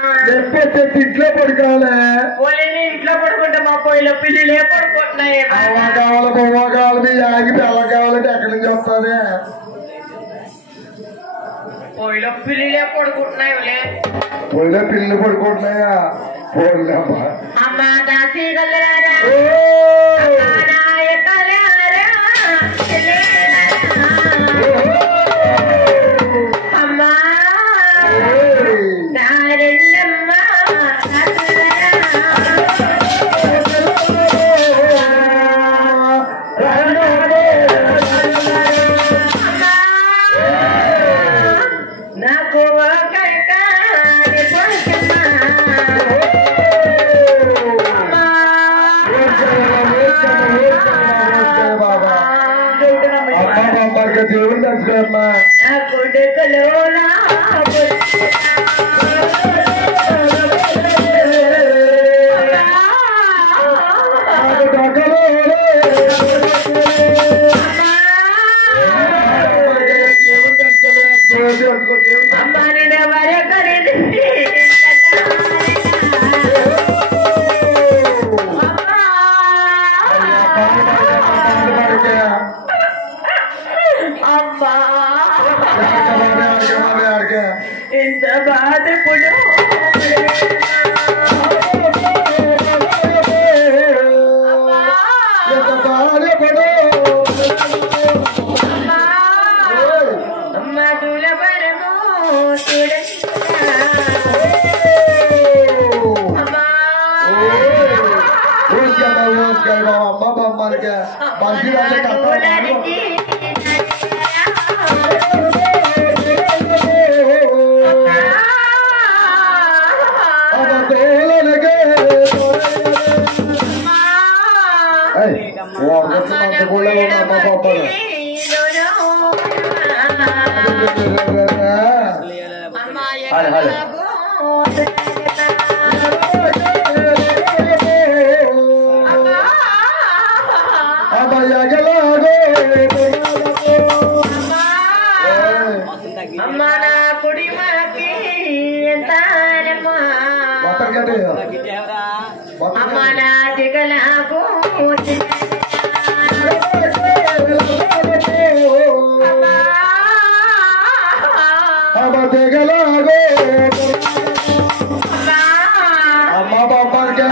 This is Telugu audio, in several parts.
ఇంట్లో పడుకోవాలి. ఇంట్లో పడుకుంటే మా పొయ్యిలో పిల్లిలే పడుకుంటున్నాయి. అలా కావాలి బొమ్మ కావాలి మీ ఆగి పిల్ల కావాలంటే ఎక్కడి నుంచి వస్తుంది? పొయ్యిలో పిల్లిలే పడుకుంటున్నాయి. పొయ్యిలో పిల్లలు పడుకుంటున్నాయా? పోలేమ్మా అమ్మా దాసీగలరారా అమ్మా నారెండమ్మ నాకు దేవుడు తెచ్చుకోమ్మా. కొడుకులో అమ్మాని వర ఖరీదు అమ్మా ఇంత బాధపడు అమ్మా దూల వరము అమ్మా అమ్మా నా కుడి మాకి అమ్మా నా దిగలాగో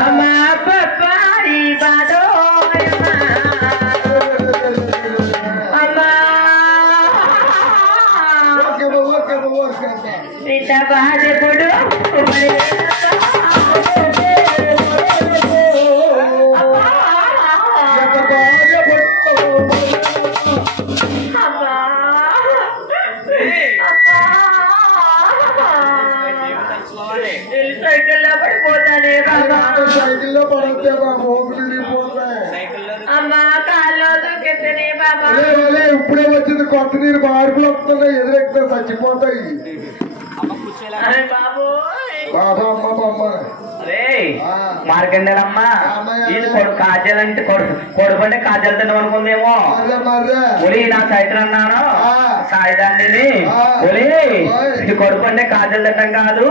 అమ్మా పప్పారి బాదో అమ్మా ఇంత బాధపడు సైకిల్లో పడిపోతానే బాబా. సైకిల్లో పడితే బాబు అమ్మా కాల్లో దూకెత్తనే బాబా. ఇప్పుడే వచ్చింది కొత్త నీరు మార్పులు వస్తున్నాయి ఎదురెక్కితే చచ్చిపోతాయి బాబు. బాబా అమ్మ బొమ్మ మార్కండేనమ్మా ఇది కాజలంటే కొడుకుంటే కాజలు తిన్నాం అనుకుందేమో. ఒలి నా సైతం అన్నాను సాయిదాన్ని ఒలి ఇది కొడుకుంటే కాజలు తింటాం కాదు.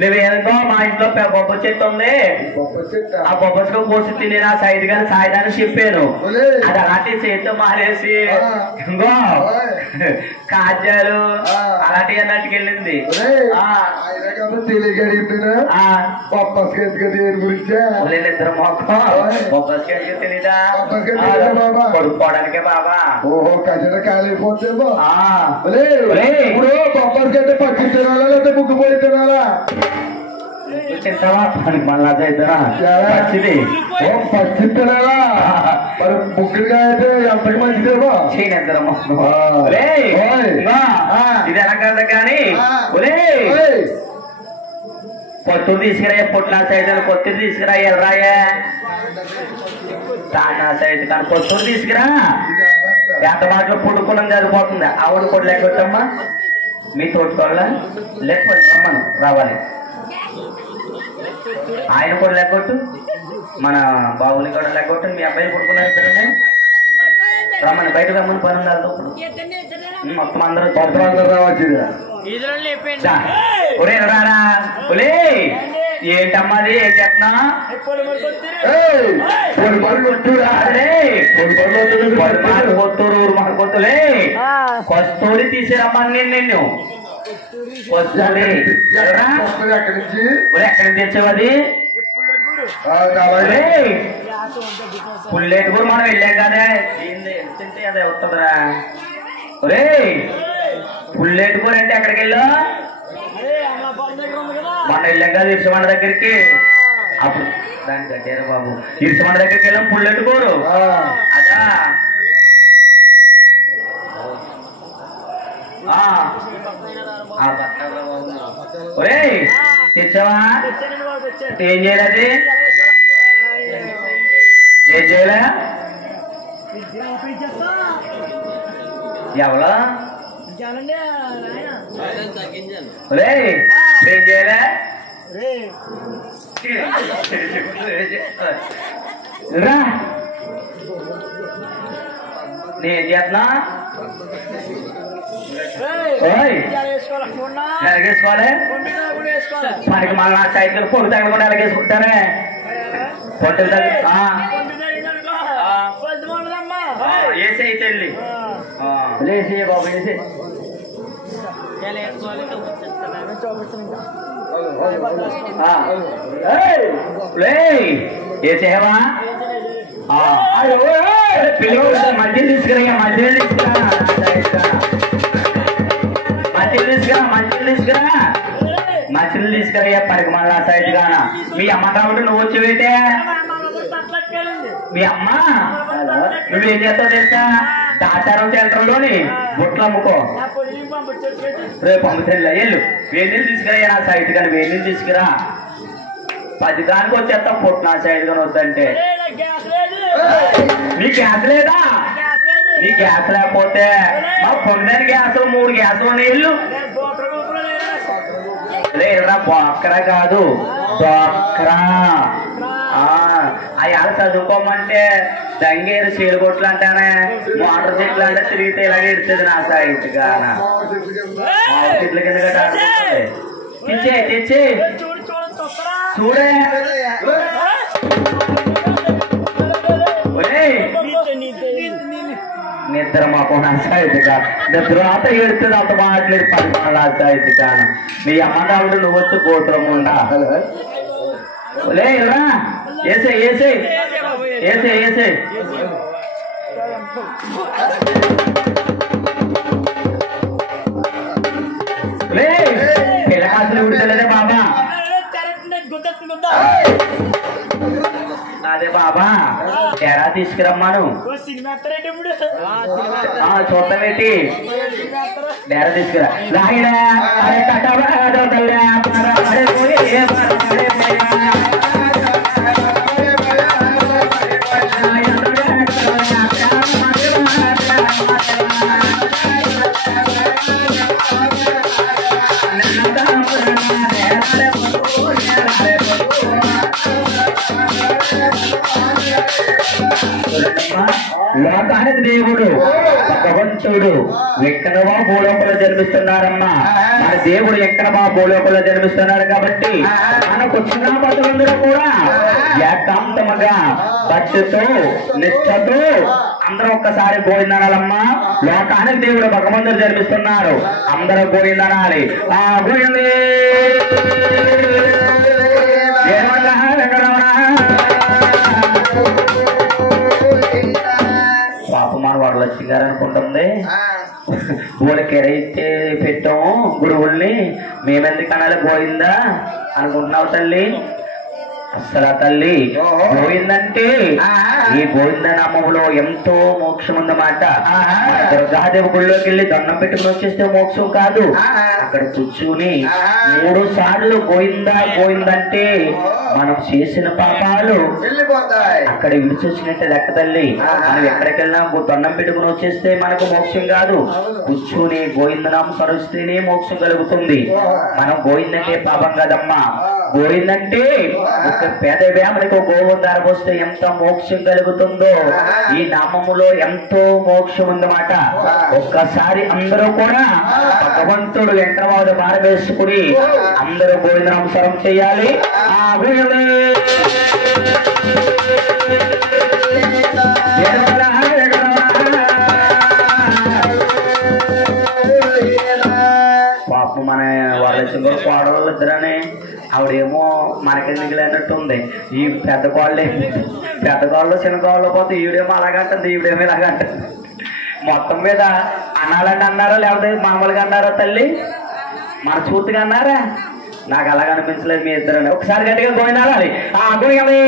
నువ్వేందో మా ఇంట్లో బొబ్బ చెట్టు ఉంది ఆ బొబ్బ చెట్టు కోసి తిని నా సైడ్ గాని సాయిదాన్ని చెప్పాను. అది అలాంటి చేతితో మారేసి ఇంకో కాజాలు అలాంటివి అన్నట్టుకు వెళ్ళింది. ఇద్దరు మొక్కలు తెలీదా కొడుకోవడానికే బాబా. ఓహో కజన కాలిపోతే ఇప్పుడు బొబ్బరికంటే పచ్చి తినాలా లేకపోతే ముగ్గుపోయి తినాలా? తింటావా మళ్ళా పచ్చిది పచ్చి తినాలా? మరి ముగ్గురుగా అయితే ఎంతకు మంచిదేమో చేయనిద్దరమ్మా. ఇది ఎలా కదా కానీ పొత్తులు తీసుకురా పొట్లా సైడ్ పొత్తులు తీసుకురా ఎర్రాయే తానా సైడ్ కానీ పొత్తులు తీసుకురా. ఎంత మాటలో పుడుకున్నాం సరిపోతుంది. ఆవిడ కూడా లేకొట్టమ్మా మీ తోడుకోవాల లేకపోతే రమ్మను రావాలి. ఆయన కూడా లేకొట్టు మన బాబుని కూడా లేకొట్టు. మీ అబ్బాయి పుడుకున్నారు ఇద్దరు రమ్మని బయట రమ్మని పని ఉన్నారు. మొత్తం అందరూ రావచ్చు. ఒరే రారా ఒలే ఏంటమ్మా అది ఏం చేస్తున్నా కొత్తూరు ఊరు మన కొత్తలే కొత్తూరి తీసేరమ్మని నేను నిన్ను కొత్తూరి ఎక్కడి నుంచి తెచ్చావు అది పుల్లెట్ కూడా మనం వెళ్ళాం కదా తింటే అదే వస్తుందిరా ఒరే పుల్లెట్ కూర అంటే ఎక్కడికి వెళ్ళావు మన వెళ్ళాం కదా ఇరుసమండ దగ్గరికి అప్పుడు దాన్ని కట్టారు బాబు ఇరుసమండ దగ్గరికి వెళ్ళాం పుల్లెట్ కూరు అదా ఒరే తెచ్చావా ఏం చేయాలి ఏం చేయలే ఎవలో ఒరే ఏం చేయలే రా నేను చేస్తున్నా ఎలాగేసుకోవాలి మనకి మన సైకిల్ పొడి తగ్గకుండా ఎలాగేసుకుంటారే పొట్టులు తగ్గ వేసే తెల్లి వేసే బాబు వేసే వేసేవా మధ్యలో తీసుకురా మధ్యలో తీసుకురా పరికి మళ్ళా సైడ్ గానా మీ అమ్మ కాబట్టి నువ్వు వచ్చి పెట్టే మీ అమ్మ నువ్వేం చేస్తావు తెలుసా దాచారం సెంటర్లోని బుట్లు అమ్ముకో రేపు పంపుతుంది వెళ్ళు వేణీళ్ళు తీసుకురా నా సైడ్ కానీ వేణీళ్ళు తీసుకురా 10 దానికి వచ్చేస్తా పొట్టు నా సైడ్ కానీ వద్దంటే నీ గ్యాస్ లేదా నీ గ్యాస్ లేకపోతే మా పొందని గ్యాస్ 3 గ్యాసులు నీళ్ళు లేదురా బొక్కరా కాదు డొక్కరా అయాలు చదువుకోమంటే దంగేరు చీలగొట్లు అంటానే మోటార్ చెట్లు అంటే తిరిగితే ఇలాగే ఇడుతుంది నా సైట్ గానా చెట్ల కింద గట్రా తెచ్చే తెచ్చే చూడే నిద్ర మాకు నచ్చాయిగా నిద్ర అంత ఎడుతుంది అంత మాట్లాడి 10 మంది నచ్చాయి కాను మీ అమ్మ కాబట్టి నువ్వు వచ్చి గోత్రం ఉండా లేరా ఏసే ఏసే ఏసే ఏసే పిల్లకాసులు ఉడతలేదే బాబా అదే బాబా ఎరా తీసుకురమ్మాను చూడటమేంటి డేరా తీసుకురా లాగిరా లోకానికి దేవుడు భగవంతుడు ఎక్కడవా భూలోకంలో జన్మిస్తున్నారమ్మా మన దేవుడు ఎక్కడవా భూలోకంలో జన్మిస్తున్నాడు కాబట్టి మనకు వచ్చిన పదులందరూ కూడా ఏకాంతముగా భక్తితో నిష్ఠతో అందరూ ఒక్కసారి గోవిందనాలమ్మా లోకానికి దేవుడు భగవంతుడు జన్మిస్తున్నారు అందరూ గోవిందనాలి గోవిందే పాపమాన వాడు లక్ష్మి గారు అనుకుంటుంది ఊళ్ళకెరైతే పెట్టాము గురువుల్ని మేమెందుకు అనాలి పోయిందా అనుకుంటున్నావు తల్లి అస్సలు తల్లి పోయిందంటే ఈ గోవింద నామంలో ఎంతో మోక్షం ఉందన్నమాట దుర్గాదేవి గుళ్ళోకి వెళ్ళి దండం పెట్టుకుని వచ్చేస్తే మోక్షం కాదు అక్కడ కూర్చుని 3 సార్లు గోవిందా గోవిందంటే మనం చేసిన పాపాలు అక్కడ విడిచొచ్చినట్టే లెక్క తల్లి మనం ఎక్కడికి వెళ్ళినా దండం పెట్టుకుని వచ్చేస్తే మనకు మోక్షం కాదు కూర్చుని గోవిందనామం కరుస్తేనే మోక్షం కలుగుతుంది మనం గోవిందంటే పాపం కదమ్మా పోయిందంటే ఒక పేద వేమనికి గోవు ధరపోస్తే ఎంత మోక్షం కలుగుతుందో ఈ నామములో ఎంతో మోక్షం ఉందన్నమాట. ఒక్కసారి అందరూ కూడా భగవంతుడు వెంకటవాడు భార వేసుకుని అందరూ గోవింద నమస్కారం చేయాలి. పాపం మన వాళ్ళ కోడవాళ్ళు ఇద్దరని ఆవిడేమో మనకెందుకు లేనట్టుంది. ఈ పెద్ద కోళ్ళే పెద్ద కోళ్ళు చిన్న కోళ్ళు పోతే ఈవిడేమో అలాగంటుంది, ఈవిడేమో ఇలాగంటుంది. మొత్తం మీద అనాలంటే అన్నారా లేకపోతే మామూలుగా అన్నారా తల్లి? మనస్ఫూర్తిగా అన్నారా? నాకు అలాగ అనిపించలేదు మీ ఇద్దరని. ఒకసారి గట్టిగా గోవిందాలి. ఆ గోవిందమే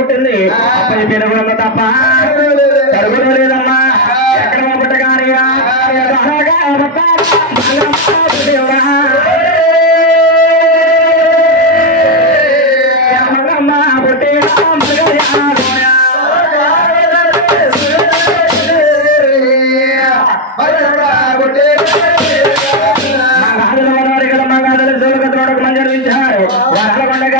పుట్టింది తప్ప జరుగుతూ లేదమ్మా. ఎక్కడ పుట్టగానే మంజరించారు వాళ్ళ పండగ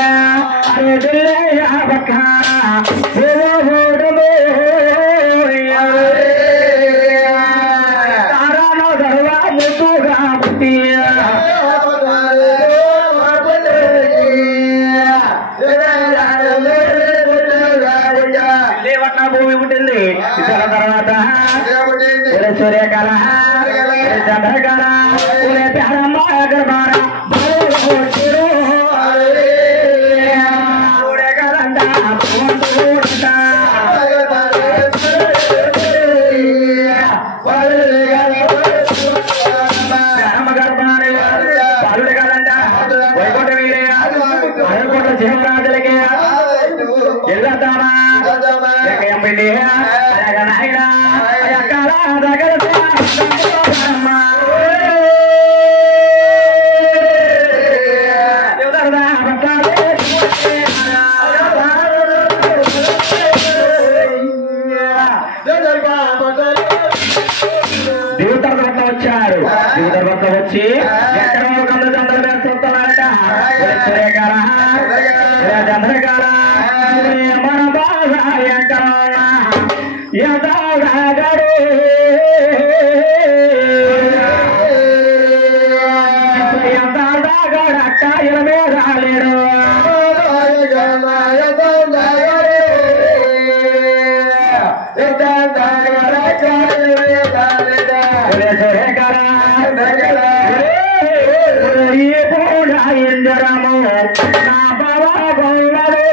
భూమి పుట్టింది. తర్వాత సూర్యకళ చంద్రకళ జీవరాజులకి ఎల్లతామా దిగుతర్భంలో వచ్చారు. దిగుతర్భంలో వచ్చి ఎక్కడో కందులు చంద్రులు మీద చూస్తున్నారట. సూర్యకాల చంద్రకాల మన బాగా ఎక్కడ యథాగడు యథాగడక్క ఇలమే రాలేడు. ఇంజరము నా బాబా గౌరవే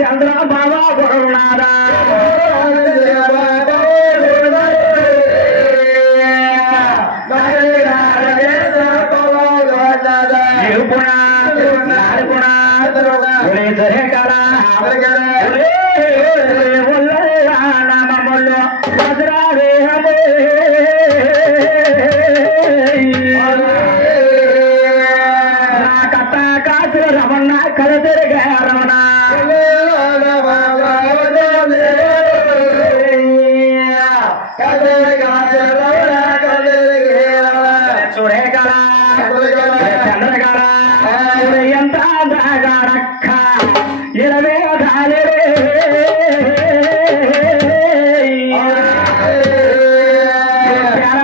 చంద్ర బాబా గౌరవనారా దాగారా ఎంత దాగాడక్క ఇరవే దాలే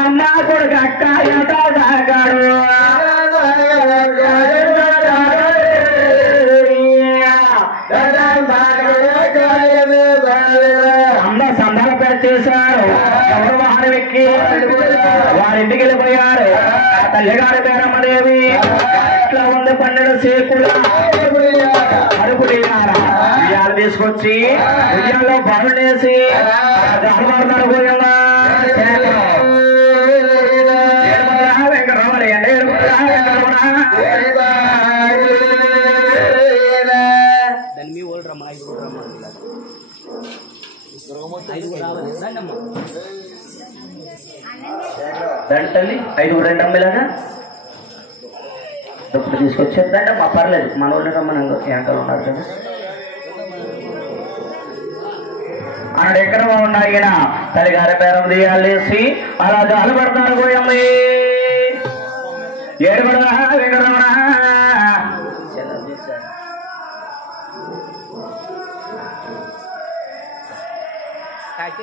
అమ్మ కొడుకక్క ఎంత దాగాడు అమ్మ సందర్భ చేశారు ఎవరు వాహనం ఎక్కి వారింటికి వెళ్ళిపోయారు ఆ తల్లిగారి పేరమ్మదేవి ఇట్లా ఉంది 12 సేకుల అడుగులేనారా బియ్యాలు తీసుకొచ్చి బియ్యాల్లో బరులేసి వెంకటరమణ అంటే దంటల్లి 5 2 అమ్మలాగా ఇప్పుడు తీసుకొచ్చేద్దంటే మా పర్లేదు మన వాళ్ళు రమ్మని వెనకాల ఉన్నారు కదా అన్నాడు ఎక్కడ ఉన్నాయి తల్లిగారి పేరం తీయాలేసి అలా జాలు పడతారు పోయమ్మ ఏడు పడదా వెంకటరమణ